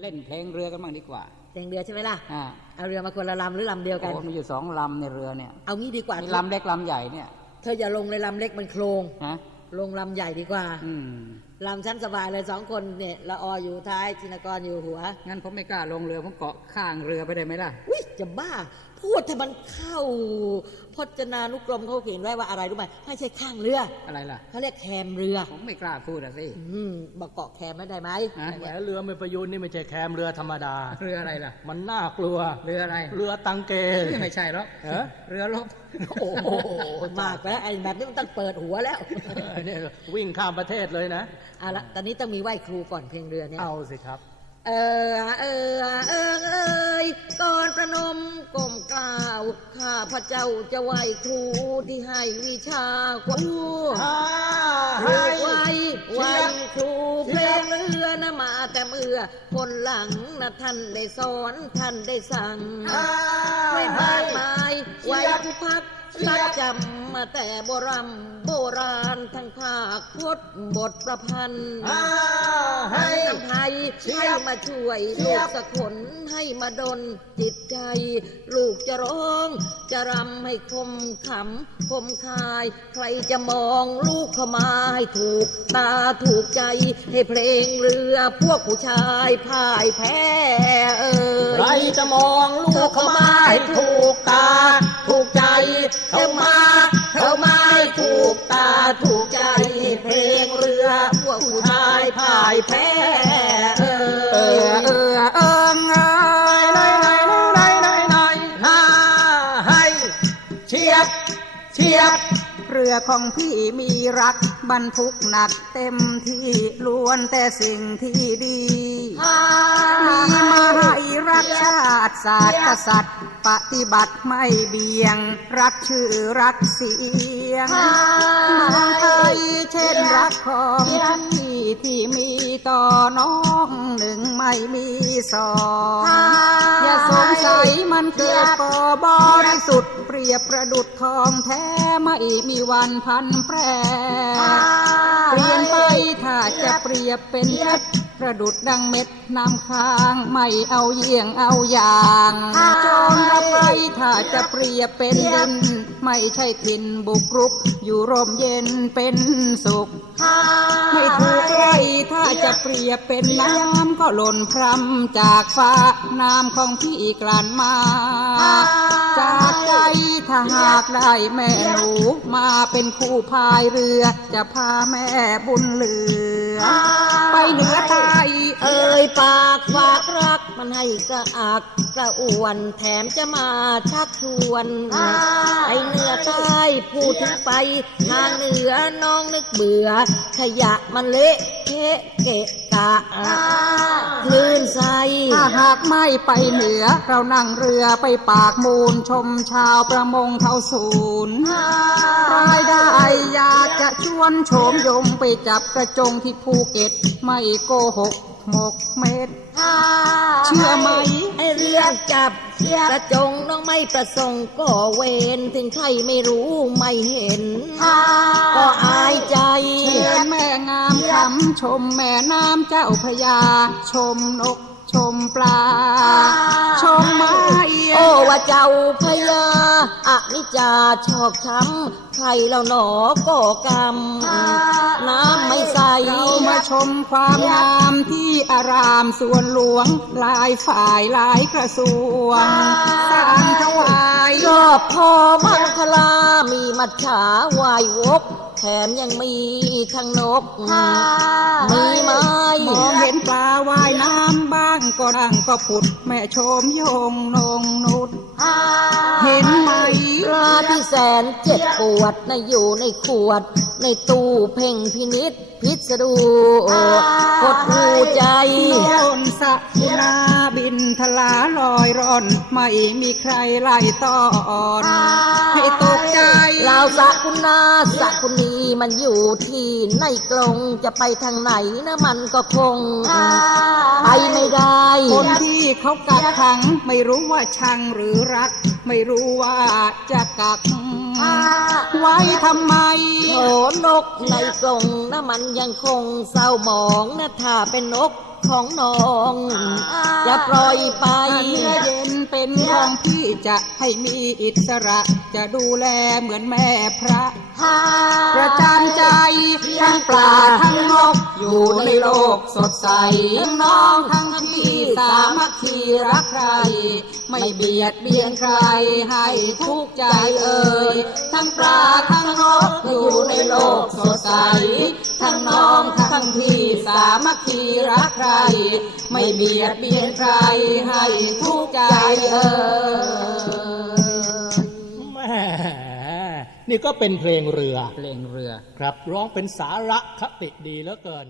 เล่นเพลงเรือกันบ้างดีกว่า เพลงเรือใช่ไหมล่ะอ่าเอาเรือมาคนละลำหรือลำเดียวกันโอ้มันอยู่สองลำในเรือเนี่ย เอางี้ดีกว่ามีลำเล็กลำใหญ่เนี่ย เธออย่าลงในลำเล็กมันโครงฮะลงลำใหญ่ดีกว่าอืมลำชั้นสบายเลยสองคนเนี่ยละอออยู่ท้ายจินกรอยู่หัว งั้นผมไม่กล้าลงเรือผมเกาะข้างเรือไปได้ไหมล่ะอุ้ยจะบ้าพูดถ้ามันเข้า พจนานุกรมเขาเขียนไว้ว่าอะไรรู้ไหมไม่ใช่ข้างเรือ อะไรล่ะ เขาเรียกแคมเรือ ผมไม่กล้าพูดอะสิอืมบอกเกาะแคมไม่ได้ไหมฮะแหมเรือไม่ประยุนนี่ไม่ใช่แคมเรือธรรมดา เรืออะไรล่ะ มันน่ากลัว เรืออะไร เรือตังเกไม่ใช่หรอกเอ๊ะเรือรบโอ้โหมากไปแล้วไอ้แบบนี้มันต้องเปิดหัวแล้ว เนี่ยวิ่งข้ามประเทศเลยนะ เอาละตอนนี้ต้องมีไหว้ครูก่อนเพลงเรือเนี่ย เอาสิครับ เออเออเออเอยก่อนประนมก้มกล่าวข้าพระเจ้าจะไหว้ครูที่ให้วิชาครูให้ไหว้ไหว้ครูเพลงเรือนะมาแต่เมื่อคนหลังนะท่านได้สอนท่านได้สั่งไม่ พักสักจำมาแต่โบรำโบราณทั้งภาคพจน์บทประพันธ์ให้ทำไทยให้มาช่วยลูกสะขนให้มาดนจิตใจ ลูกจะร้อง จะรำให้คมขำคมคาย ใครจะมองลูกเข้ามาให้ถูกตาถูกใจ ให้เพลงเรือพวกผู้ชายพ่ายแพ้เออใครจะมองลูกเข้ามาให้ถูกตาถู กใจ เข้ามาเข้ามาให้ถูกตาถูกใจ เพลงเรือพวกผู้ชายพ่ายแพ้เออเออเออเออไหนไหนไหนไหนไหนาให้เชียบเชียบเรือของพี่มีรักบรรทุกหนักเต็มที่ล้วนแต่สิ่งที่ดี มีมาให้รักชาติศาสตร์กษัตริย์ ปฏิบัติไม่เบี่ยง รักชื่อรักเสียงเมืองไทยเช่นรักของพี่ที่มีต่อน้องหนึ่งไม่มีสองอย่าสงสัยมันเกิดก่อบริสุทธิ์เปรียบประดุดทองแท้ไม่มีวันพันแปรเปลี่ยนไปถ้าจะเปรียบเป็นเพชร ประดุดดังเม็ดน้ำค้างไม่เอาเยี่ยงเอาอย่างโจรระไพถ้าจะเปรียบเป็นดินไม่ใช่ถิ่นบุกรุก อยู่ร่มเย็นเป็นสุข จะเปรียบเป็นน้ำก็หล่นพรำจากฟ้าน้ำของพี่กลั่นมา จากใจถ้าหากได้แม่หนูมาเป็นคู่พายเรือ จะพาแม่บุญเหลือ ไปเหนือไทยเอ่ยปากฝากรัก มันให้กระอักกระอ่วน แถมจะมาชักชวนไอเหนือใต้พูดถึงไป ทางเหนือน้องนึกเบื่อ ขยะมันเละเทะเกะกะคลื่นใสถ้าหากไม่ไปเหนือ เรานั่งเรือไปปากมูลชมชาวประมงเขาศูนย์รายได้อยากจะชวนโฉมยงไปจับกระจงที่ภูเก็ต ไม่โกหกหมกเม็ด เชื่อไหมไอเรื่องจับกระจงน้องไม่ประสงค์ก็เวนถึงใครไม่รู้ไม่เห็น ก็อายใจเชิญแม่งามคำชมแม่น้ำเจ้าพระยา ชมนกชมปลา ชมไม้เอียโอ้งว่าเจ้าพญาอนิจจาชอกช้ำใครเราหนอก็กรรม ชมความงามที่อารามส่วนหลวงหลายฝ่ายหลายกระทรวงสร้างถวายรอบพอมังคลามีมัจฉาวายวกแถมยังมีทั้งนก มีไม้มองเห็นปลาว่ายน้ำบ้างก็นั่งก็ผุด แม่ชมโยงนงนุดเห็นไหมปลาที่แสนเจ็บปวดในะอยู่ในขวด ในตู้เพ่งพินิษพิสดู ลาลอยร่อน ไม่มีใครไล่ต้อนให้ตกใจลาวสะคุณนาสะคุณนีมันอยู่ที่ในกรงจะไปทางไหนนะมันก็คง ไปไม่ได้ คนที่เขากักขัง ไม่รู้ว่าชังหรือรัก ไม่รู้ว่าจะกักไว้ทำไมโหนกในกรงนะมันยังคงเศร้าหมองนะถ้าเป็นนก ของน้องจะปล่อยไปเนื้อเย็นเป็นของพี่จะให้มีอิสระ จะดูแลเหมือนแม่พระประจานใจทั้งปลาทั้งนกอยู่ในโลกสดใสทั้งน้องทั้งพี่สามัคคีรักใคร ไม่เบียดเบียนใครให้ทุกข์ใจเอ่ยทั้งปลาทั้งนกอยู่ในโลกสดใส ทั้งน้องทั้งพี่สา มัคคีรักใคร ไม่เบียดเบียนใครให้ทุกข์ใจเอ่ยแหมนี่ก็เป็นเพลงเรือเพลงเรือ ครับร้องเป็นสาระคติดีเหลือเกิน